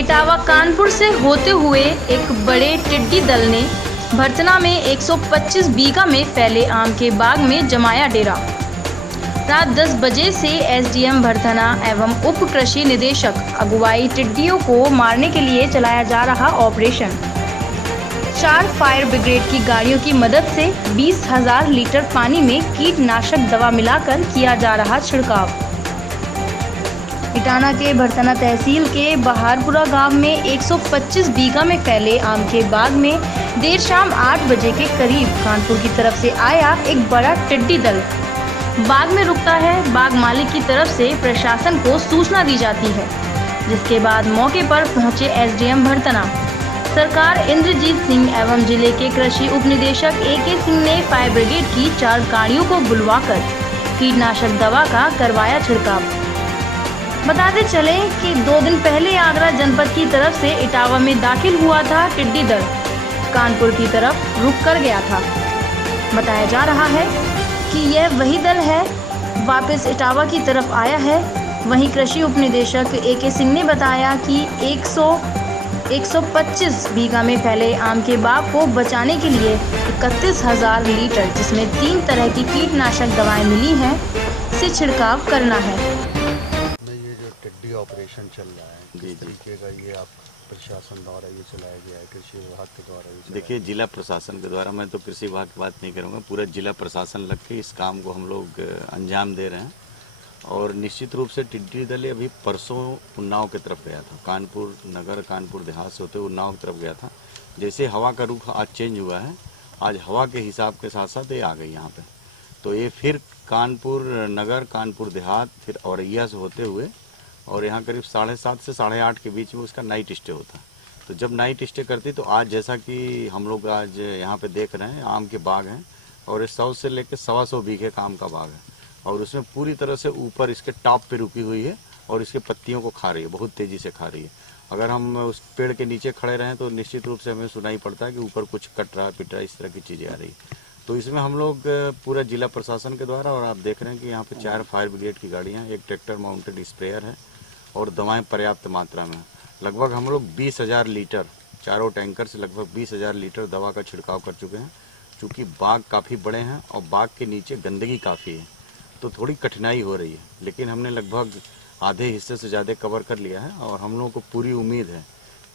इटावा कानपुर से होते हुए एक बड़े टिड्डी दल ने भर्तना में 125 बीघा में फैले आम के बाग में जमाया डेरा। रात 10 बजे से एसडीएम भर्तना एवं उप कृषि निदेशक अगुवाई टिड्डियों को मारने के लिए चलाया जा रहा ऑपरेशन। 4 फायर ब्रिगेड की गाड़ियों की मदद से 20,000 लीटर पानी में कीटनाशक दवा मिलाकर किया जा रहा छिड़काव। इटावा के भर्तना तहसील के बहारपुरा गांव में 125 बीघा में फैले आम के बाग में देर शाम 8 बजे के करीब कानपुर की तरफ से आया एक बड़ा टिड्डी दल बाग में रुकता है। बाग मालिक की तरफ से प्रशासन को सूचना दी जाती है, जिसके बाद मौके पर पहुंचे एसडीएम भर्तना सरकार इंद्रजीत सिंह एवं जिले के कृषि उप निदेशक AK सिंह ने फायर ब्रिगेड की 4 गाड़ियों को बुलवाकर कीटनाशक दवा का करवाया छिड़काव। बताते चले कि 2 दिन पहले आगरा जनपद की तरफ से इटावा में दाखिल हुआ था टिड्डी दल कानपुर की तरफ रुक कर गया था। बताया जा रहा है कि यह वही दल है, वापस इटावा की तरफ आया है। वहीं कृषि उप निदेशक AK सिंह ने बताया कि 125 बीघा में फैले आम के बाग को बचाने के लिए 31,000 लीटर, जिसमें 3 तरह की कीटनाशक दवाएं मिली हैं, से छिड़काव करना है। ये जो टिड्डी ऑपरेशन चल रहा है, किस तरीके का ये आप प्रशासन द्वारा ये चलाया गया है, कृषि विभाग के द्वारा ये? देखिए, जिला प्रशासन के द्वारा, मैं तो कृषि विभाग की बात नहीं करूँगा, पूरा जिला प्रशासन लग के इस काम को हम लोग अंजाम दे रहे हैं। और निश्चित रूप से टिड्डी दल अभी परसों उन्नाव की तरफ गया था, कानपुर नगर कानपुर देहात से होते उन्नाव की तरफ गया था। जैसे हवा का रुख आज चेंज हुआ है, आज हवा के हिसाब के साथ साथ ये आ गई यहाँ पे, तो ये फिर कानपुर नगर कानपुर देहात फिर औरैया से होते हुए और यहाँ करीब 7:30 से 8:30 के बीच में उसका नाइट स्टे होता है। तो जब नाइट स्टे करती तो आज जैसा कि हम लोग आज यहाँ पे देख रहे हैं, आम के बाग हैं और 100 से लेकर 125 बीघे का आम का बाग है और उसमें पूरी तरह से ऊपर इसके टॉप पे रुकी हुई है और इसके पत्तियों को खा रही है, बहुत तेज़ी से खा रही है। अगर हम उस पेड़ के नीचे खड़े रहें तो निश्चित रूप से हमें सुनाई पड़ता है कि ऊपर कुछ कट रहा पिट रहा, इस तरह की चीज़ें आ रही। तो इसमें हम लोग पूरा जिला प्रशासन के द्वारा, और आप देख रहे हैं कि यहाँ पे 4 फायर ब्रिगेड की गाड़ियाँ, एक ट्रैक्टर माउंटेड स्प्रेयर है और दवाएं पर्याप्त मात्रा में। लगभग हम लोग 20,000 लीटर, चारों टैंकर से लगभग 20,000 लीटर दवा का छिड़काव कर चुके हैं। चूँकि बाग काफ़ी बड़े हैं और बाग के नीचे गंदगी काफ़ी है तो थोड़ी कठिनाई हो रही है, लेकिन हमने लगभग आधे हिस्से से ज़्यादा कवर कर लिया है और हम लोगों को पूरी उम्मीद है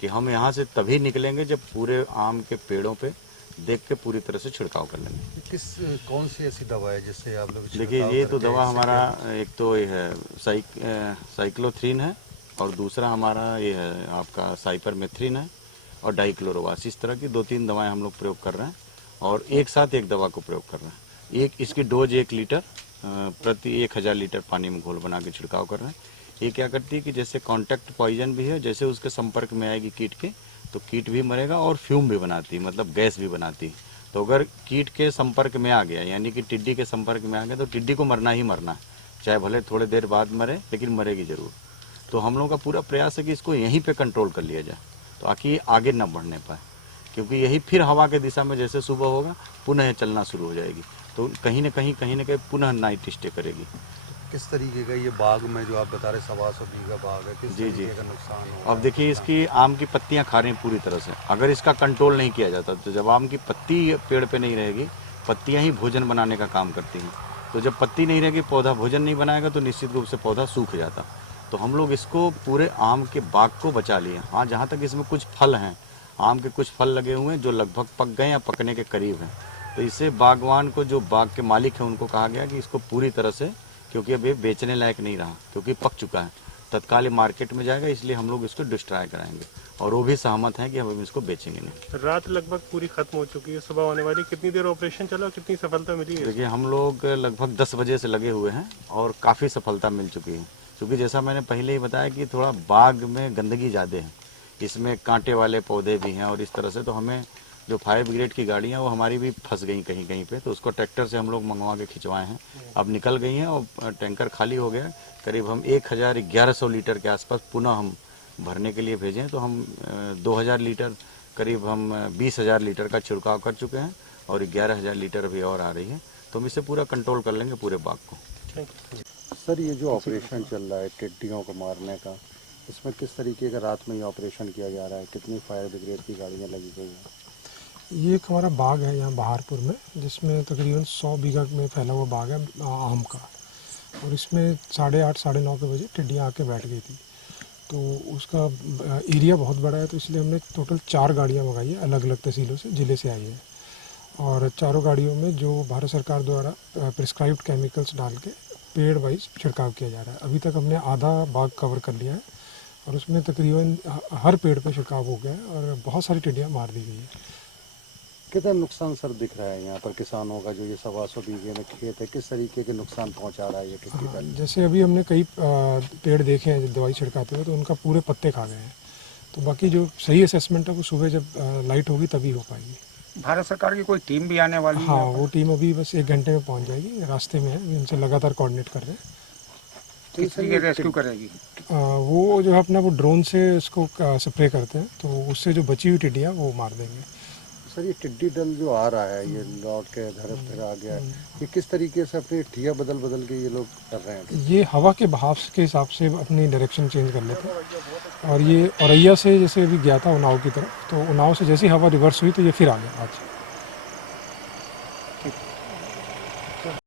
कि हम यहाँ से तभी निकलेंगे जब पूरे आम के पेड़ों पे देख के पूरी तरह से छिड़काव कर लेंगे। कौन सी ऐसी दवा है जिससे आप लोग? देखिए, ये तो दवा हमारा एक तो ये है साइक्लोथ्रीन है और दूसरा हमारा ये है आपका साइपरमेथ्रिन है और डाइक्लोरोवास। इस तरह की 2-3 दवाएं हम लोग प्रयोग कर रहे हैं और एक साथ एक दवा को प्रयोग कर रहे हैं। एक इसकी डोज 1 लीटर प्रति 1,000 लीटर पानी में घोल बना के छिड़काव कर रहे हैं। ये क्या करती है कि जैसे कॉन्टैक्ट पॉइजन भी है, जैसे उसके संपर्क में आएगी कीट के तो कीट भी मरेगा और फ्यूम भी बनाती है, मतलब गैस भी बनाती है। तो अगर कीट के संपर्क में आ गया, यानी कि टिड्डी के संपर्क में आ गया, तो टिड्डी को मरना ही मरना है, चाहे भले थोड़ी देर बाद मरे, लेकिन मरेगी जरूर। तो हम लोगों का पूरा प्रयास है कि इसको यहीं पे कंट्रोल कर लिया जाए तो आखिर आगे न बढ़ने पाए, क्योंकि यही फिर हवा के दिशा में जैसे सुबह होगा पुनः चलना शुरू हो जाएगी, तो कहीं न कहीं पुनः नाइट स्टे करेगी। किस तरीके का ये बाग में जो आप बता रहे 125 बीघा बाग है, किस तरीके का नुकसान हो? अब देखिए, इसकी आम की पत्तियां खा रही हैं पूरी तरह से। अगर इसका कंट्रोल नहीं किया जाता तो जब आम की पत्ती पेड़ पे नहीं रहेगी, पत्तियां ही भोजन बनाने का काम करती हैं, तो जब पत्ती नहीं रहेगी, पौधा भोजन नहीं बनाएगा तो निश्चित रूप से पौधा सूख जाता। तो हम लोग इसको पूरे आम के बाग को बचा लिए। हाँ, जहाँ तक इसमें कुछ फल हैं, आम के कुछ फल लगे हुए हैं जो लगभग पक गए या पकने के करीब हैं, तो इससे बागवान को, जो बाग के मालिक हैं, उनको कहा गया कि इसको पूरी तरह से, क्योंकि अब ये बेचने लायक नहीं रहा, क्योंकि पक चुका है, तत्काल मार्केट में जाएगा, इसलिए हम लोग इसको डिस्ट्रॉय कराएंगे और वो भी सहमत हैं कि हम इसको बेचेंगे नहीं। रात लगभग पूरी खत्म हो चुकी है, सुबह होने वाली। कितनी देर ऑपरेशन चला और कितनी सफलता मिली है? देखिए, हम लोग लगभग 10 बजे से लगे हुए हैं और काफ़ी सफलता मिल चुकी है, क्योंकि जैसा मैंने पहले ही बताया कि थोड़ा बाग में गंदगी ज़्यादा है, इसमें कांटे वाले पौधे भी हैं और इस तरह से, तो हमें जो फायर ब्रिगेड की गाड़ियाँ वो हमारी भी फंस गई कहीं कहीं पे, तो उसको ट्रैक्टर से हम लोग मंगवा के खिंचवाए हैं, अब निकल गई हैं और टैंकर खाली हो गया। करीब हम 1,1100 लीटर के आसपास पुनः हम भरने के लिए भेजें, तो हम 2,000 लीटर, करीब हम 20,000 लीटर का छिड़काव कर चुके हैं और 11,000 लीटर अभी और आ रही है, तो हम इसे पूरा कंट्रोल कर लेंगे पूरे बाग को। सर, ये जो ऑपरेशन चल रहा है टिड्डियों को मारने का, इसमें किस तरीके का रात में ये ऑपरेशन किया जा रहा है, कितनी फायर ब्रिगेड की गाड़ियाँ लगी गई हैं? ये एक हमारा बाग है यहाँ बहारपुर में, जिसमें तकरीबन 100 बीघा में फैला हुआ बाग है आम का, और इसमें 8:30 साढ़े 9 के बजे टिड्डियाँ आके बैठ गई थी। तो उसका एरिया बहुत बड़ा है, तो इसलिए हमने टोटल 4 गाड़ियाँ मंगाई है, अलग अलग तहसीलों से, ज़िले से आई है, और चारों गाड़ियों में जो भारत सरकार द्वारा प्रिस्क्राइब्ड केमिकल्स डाल के पेड़ वाइज छिड़काव किया जा रहा है। अभी तक हमने आधा बाग कवर कर लिया है और उसमें तकरीबन हर पेड़ पे छिड़काव हो गया है और बहुत सारी टिड्डियाँ मार दी गई है। कितना नुकसान सर दिख रहा है यहाँ पर किसानों का? जो ये 125 बीघे में खेत है, किस तरीके के नुकसान पहुँचा रहा है ये टिड्डी दल? जैसे अभी हमने कई पेड़ देखे हैं दवाई छिड़काते हुए, तो उनका पूरे पत्ते खा गए हैं। तो बाकी जो सही असेसमेंट है वो सुबह जब लाइट होगी तभी हो पाएगी। भारत सरकार की कोई टीम भी आने वाली है? हाँ, वो टीम अभी बस 1 घंटे में पहुंच जाएगी, रास्ते में है, अभी उनसे लगातार कोऑर्डिनेट कर रहे हैं। किस तरीके रेस्क्यू करेगी? वो जो है अपना वो ड्रोन से उसको स्प्रे करते हैं, तो उससे जो बची हुई टिड्डियाँ वो मार देंगे। सर ये टिड्डी दल जो आ रहा है, ये लौट के इधर फिर आ गया है, ये किस तरीके से अपनी ठिया बदल बदल के ये लोग कर रहे हैं? ये हवा के बहाव के हिसाब से अपनी डायरेक्शन चेंज कर लेते हैं, और ये औरैया से जैसे अभी गया था उन्नाव की तरफ, तो उन्नाव से जैसी हवा रिवर्स हुई तो ये फिर आ गया आज।